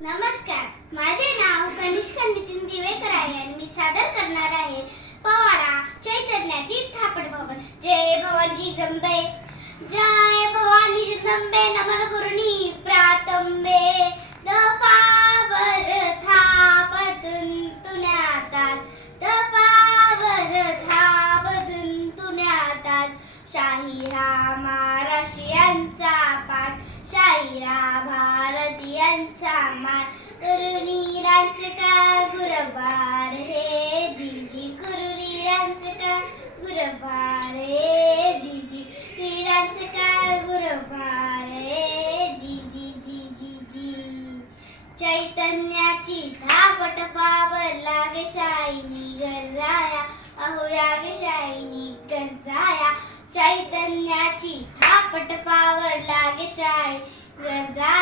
नमस्कार. माझे नाव कनिष्क नितीन दिवेकर आहे आणि मी सादर करणार आहे पवाडा चैतन्याची थापड भवन. जय भवानी जगदंबे जय भवानी जगदंबे नमन गुरुनी प्रातंबे. दफावर थापटून तुण्यातात दफावर थापटून तुण्यातात शाहिरा महाराष्ट्रीयांचा पाठ. शाहिरा भा गुरुनीरांचे का गुरबार हे जी जी गुरुनीरांचे का गुरबार हे जी जी नीरांचे का गुरबार हे जी जी जी जी जी चैतन्याची धापट पावर लागे शाईनी गरजाया. अहो यागे शाईनी गरजाया. चैतन्याची धापट पावर लागे शाई गरजाया.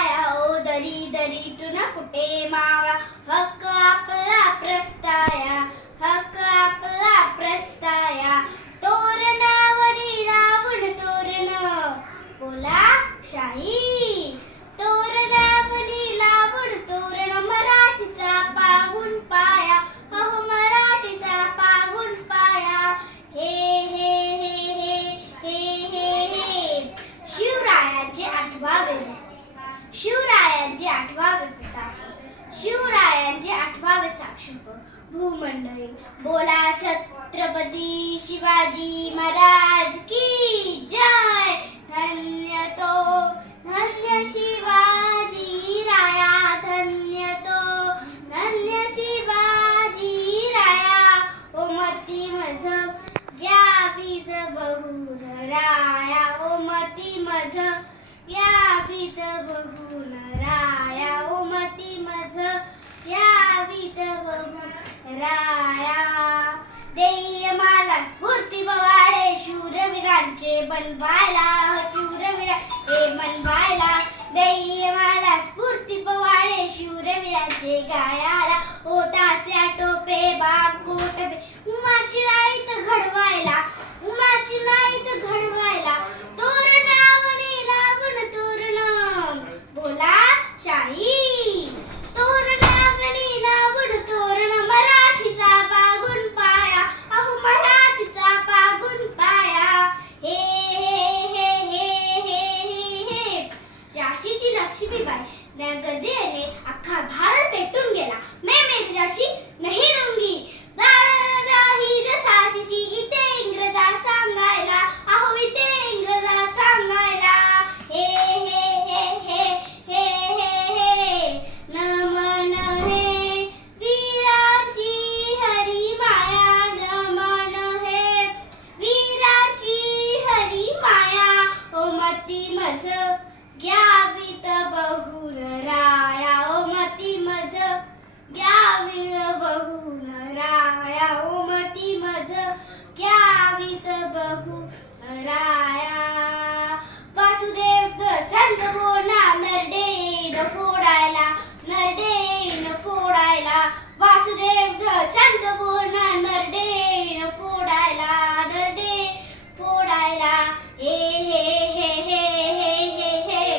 दरी दरी कुठे मावळा हक्क आपला प्रस्ताया हक्क आपला प्रस्ताया तोरणावरी रावण तोरण बोला शाही तोरणावरी लावण तोरण मराठीचा पागुण पाया अहो मराठीचा पागुण पाया हे हे हे हे हे हे हे शिवरायांचे आठवावे शिवराय आठवावे प्रताप शिवरायांचे आठवावे साक्षर भूमंडळी. बोला छत्रपती शिवाजी महाराज की जय. धन्य तो धन्य शिवाजी राया धन्य तो धन्य शिवाजी राया. ओ मती मज घ्यावीत बहुर राया. ओ मती मज घ्यावीत बहुर राया. देय मला स्फूर्ती बवाडे शूरवीरांचे बनवायला शूरवीरा हे बनवायला देय मला स्फूर्ती बवाडे शूरवीरांचे गायाला ओ तात्या टोपे बाप कोटबे उमाची नाहीत घडवायला उमाची नाहीत घडवायला तोरणावणी रावण तोरण बोला शाही तोरणावणी रावण तोरण मराठीचा पागुण पाया अहो मराठीचा पागुण पाया हे हे हे हे हे हे हे झाशीची लक्ष्मीबाई त्या गजेने अख्खा भारत पेटून गेला मैं मेरी झाशी नाही रंगी ही जसाची इथे इंग्रजा सांगायला अहो इथे इंग्रजा सांगायला हे हे हे हे हे हे हे नमन हे वीराची हरी माया नमन हे वीराची हरी माया ओ मती मज घ्यावीत बहुन राया ओ मती मज घ्यावीत बहुन राया ओ मती मज घ्यावीत बहुन राया वासुदेव संत बोना नरडेन फोडायला नरडेन फोडायला वासुदेव संत बोना नरडेन फोडायला नरडे फोडायला हे हे हे हे हे हे हे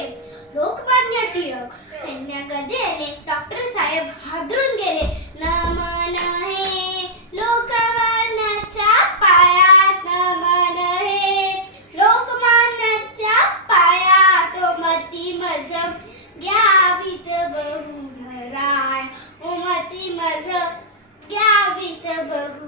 लोकमान्य टिळक यांच्या गजेने डॉक्टर साहेब हादरून गेले नमन हे लोकमान्याच्या पायात नमन हे लोकमान्याच्या पायात मती मज घ्यावीत बहुन राय ओ मती